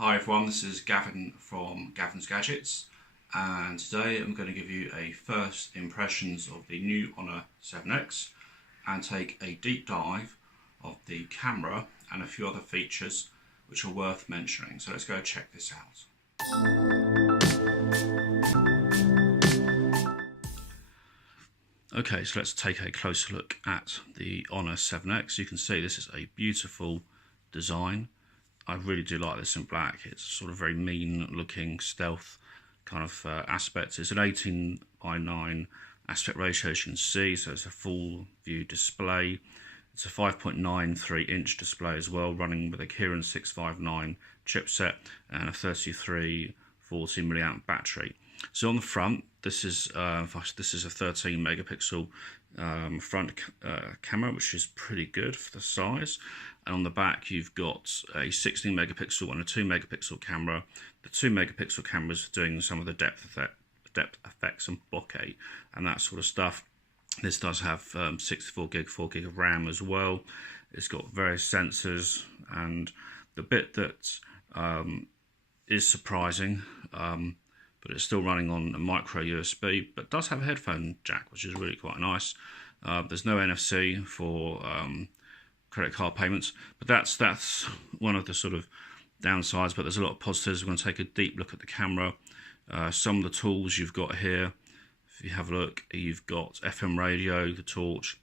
Hi everyone, this is Gavin from Gavin's Gadgets, and today I'm going to give you a first impressions of the new Honor 7X and take a deep dive of the camera and a few other features which are worth mentioning. So let's go check this out. Okay, so let's take a closer look at the Honor 7X. You can see this is a beautiful design. I really do like this in black. It's sort of very mean looking stealth kind of aspect. It's an 18:9 aspect ratio, as you can see, so it's a full view display. It's a 5.93 inch display as well, running with a Kirin 659 chipset and a 3340 milliamp battery. So on the front, this is a 13 megapixel front camera, which is pretty good for the size. And on the back, you've got a 16 megapixel and a 2 megapixel camera. The 2 megapixel camera is doing some of the depth effects and bokeh and that sort of stuff. This does have 64 gig, 4 gig of RAM as well. It's got various sensors, and the bit that is surprising, but it's still running on a micro USB, but does have a headphone jack, which is really quite nice. There's no NFC for credit card payments, but that's one of the sort of downsides, but there's a lot of positives. We're going to take a deep look at the camera. Some of the tools you've got here, if you have a look, you've got FM radio, the torch,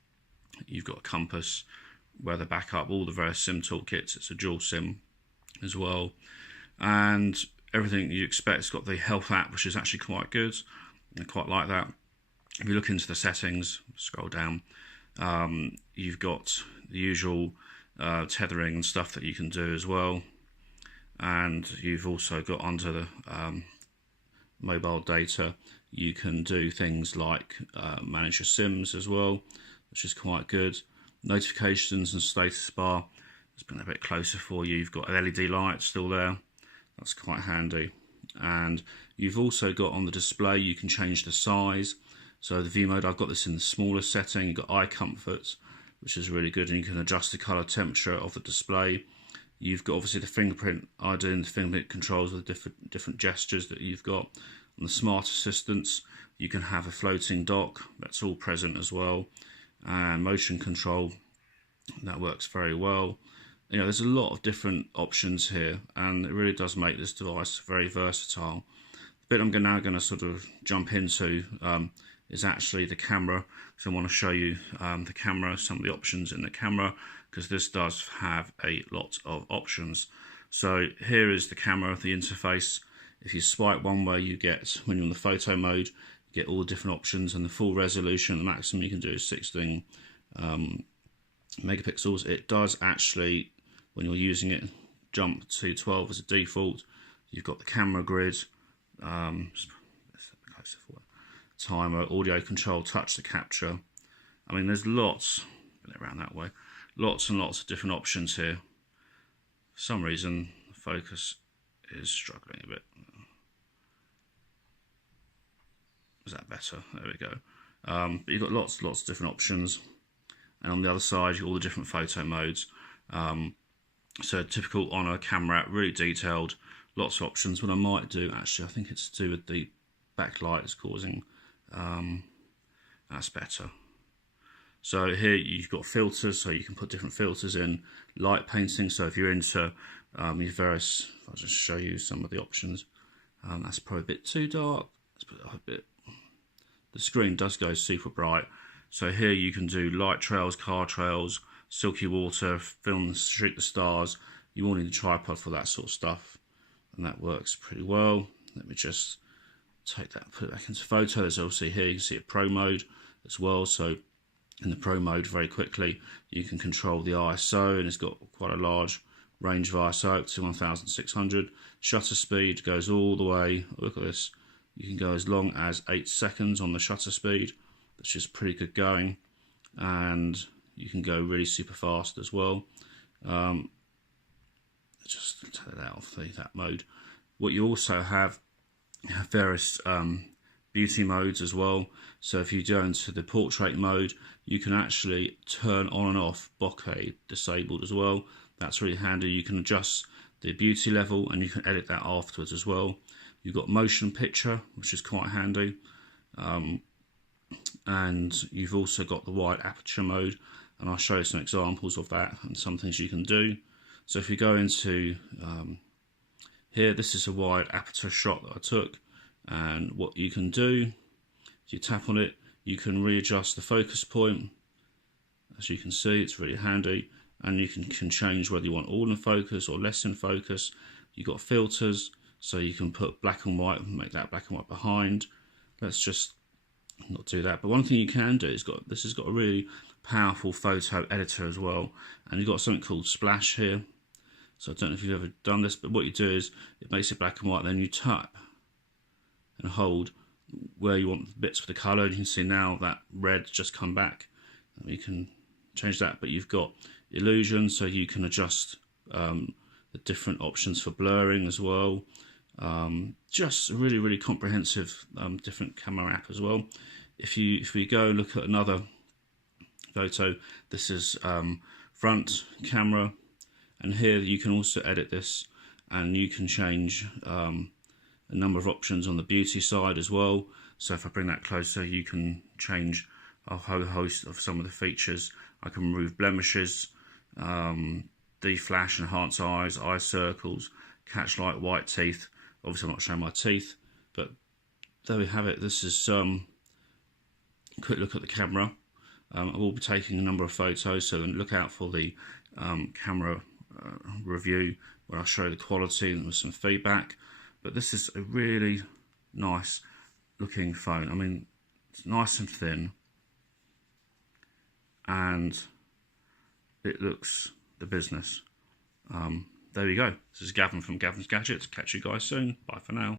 you've got a compass, weather backup, all the various SIM toolkits. It's a dual SIM as well, and everything you expect. It's got the health app, which is actually quite good. I quite like that. If you look into the settings, scroll down, you've got the usual tethering and stuff that you can do as well, and you've also got under the mobile data, you can do things like manage your SIMs as well, which is quite good. Notifications and status bar, it's been a bit closer for you. You've got an LED light still there, that's quite handy. And you've also got on the display, you can change the size. So the view mode, I've got this in the smaller setting. You've got eye comfort, which is really good, and you can adjust the color temperature of the display. You've got obviously the fingerprint ID and the fingerprint controls with different gestures that you've got. On the smart assistants, you can have a floating dock, that's all present as well, and motion control, that works very well. You know, there's a lot of different options here, and it really does make this device very versatile. The bit I'm now going to sort of jump into is actually the camera. So I want to show you the camera, some of the options in the camera, because this does have a lot of options. So here is the camera, the interface. If you swipe one way, you get, when you're in the photo mode, you get all the different options, and the full resolution, the maximum you can do is 16 megapixels. It does actually, when you're using it, jump to 12 as a default. You've got the camera grid, timer, audio control, touch to capture. I mean, there's lots, put it around that way, lots and lots of different options here. For some reason, the focus is struggling a bit. Is that better? There we go. But you've got lots of different options, and on the other side, you've got all the different photo modes. So typical Honor camera, really detailed, lots of options. What I might do, actually, I think it's to do with the backlight is causing, that's better. So here you've got filters, so you can put different filters in, light painting. So if you're into your various, I'll just show you some of the options. That's probably a bit too dark. Let's put it up a bit. The screen does go super bright. So here you can do light trails, car trails, silky water, film, shoot the stars. You will need a tripod for that sort of stuff, and that works pretty well. Let me just take that, put it back into photo. There's obviously here, you can see a pro mode as well. So in the pro mode, very quickly, you can control the ISO, and it's got quite a large range of ISO, up to 1600. Shutter speed goes all the way, look at this, you can go as long as 8 seconds on the shutter speed, which is pretty good going, and you can go really super fast as well. Just take it out of that mode. What you also have various beauty modes as well. So if you go into the portrait mode, you can actually turn on and off bokeh disabled as well. That's really handy. You can adjust the beauty level, and you can edit that afterwards as well. You've got motion picture, which is quite handy, and you've also got the wide aperture mode, and I'll show you some examples of that and some things you can do. So if you go into here, this is a wide aperture shot that I took, and what you can do, if you tap on it, you can readjust the focus point. As you can see, it's really handy, and you can change whether you want all in focus or less in focus. You've got filters, so you can put black and white and make that black and white behind. Let's just not do that, but one thing you can do is this has got a really powerful photo editor as well, and you've got something called splash here. So I don't know if you've ever done this, but what you do is it makes it black and white, then you tap and hold where you want the bits of the colour, and you can see now that red's just come back. You can change that, but you've got illusion, so you can adjust the different options for blurring as well. Just a really comprehensive different camera app as well. If we go look at another photo, this is front camera, and here you can also edit this, and you can change a number of options on the beauty side as well. So if I bring that closer, you can change a whole host of some of the features. I can remove blemishes, deflash, enhance eyes, eye circles, catch light, white teeth. Obviously I'm not showing my teeth, but there we have it. This is a quick look at the camera. I will be taking a number of photos, so look out for the camera review where I'll show the quality and with some feedback. But this is a really nice looking phone. I mean, it's nice and thin, and it looks the business. There we go. This is Gavin from Gavin's Gadgets. Catch you guys soon. Bye for now.